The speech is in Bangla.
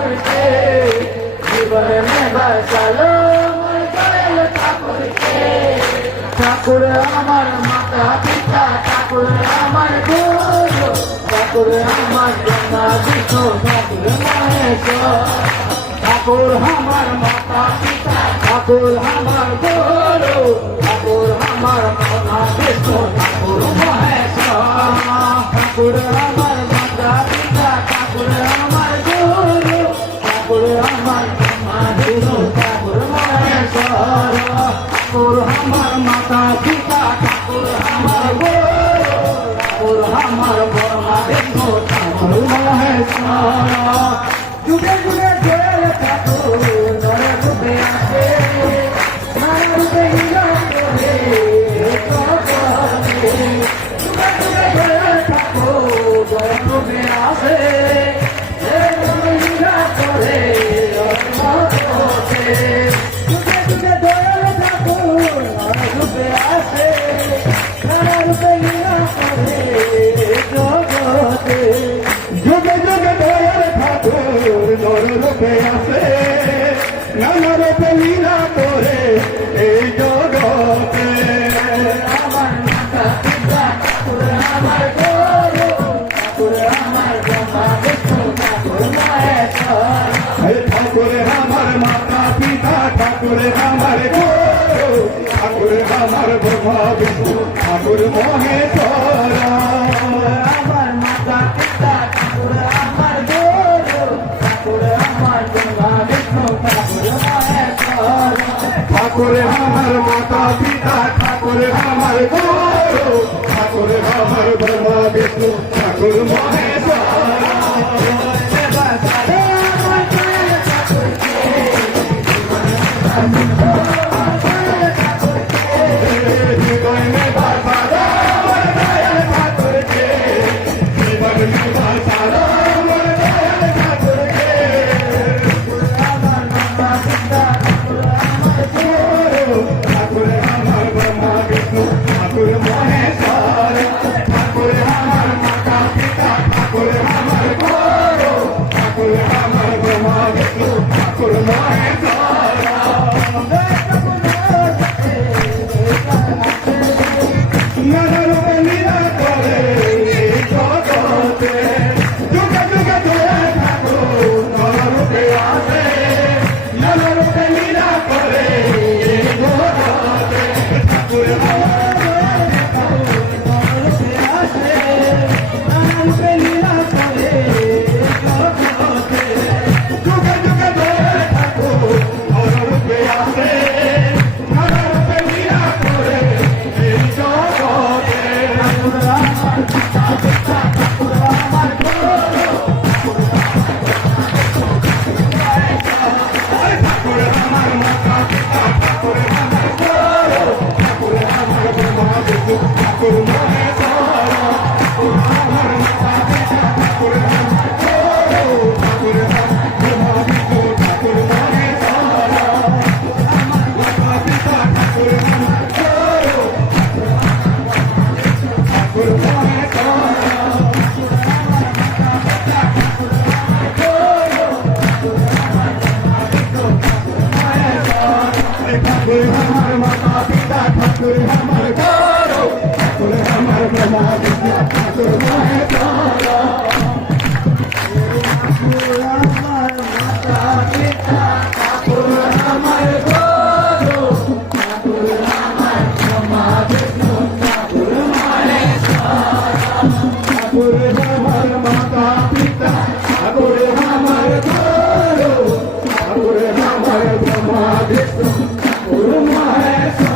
ঠাকুরকে জীবনে বাঁচালো মোর দয়াল ঠাকুরকে ঠাকুর আমার মাতা পিতা ঠাকুর আমার গুরু ঠাকুর আমার গঙ্গা বিষ্ণু ঠাকুর মহেশ্বর ঠাকুর আমার মাতা পিতা ঠাকুর আমার গুরু ঠাকুর আমার গঙ্গা বিষ্ণু ঠাকুর মহেশ্বর ঠাকুর আমার ঠাকুর আমার মাতা পিতা ঠাকুর আমার গুরু ঠাকুর আমার বর্মা বিষ্ণু ঠাকুর মহেশ্বর যুগে যুগে জয় ঠাকুর নরে রূপে আসে। নানা রূপে হিরো করে যুগে যুগে জয় ঠাকুর জয় রূপে আসে। ঠাকুর আমার গুরু ঠাকুর আমার ব্রহ্মা বিষ্ণু ঠাকুর মহেশ্বর। আমার মাতা পিতা ঠাকুর আমার গুরু ঠাকুর আমার ব্রহ্মা ঠাকুর আমার মাতা পিতা ঠাকুর আমার গুরু ঠাকুর আমার ব্রহ্মা বিষ্ণু ঠাকুর মহেশ্বর ¡Gana! ঠাকুর আমার মাতা পিতা ঠাকুর আমার গুরু ঠাকুর আমার ব্রহ্মা বিষ্ণু ঠাকুর মহেশ্বর ঠাকুর আমার உருமாக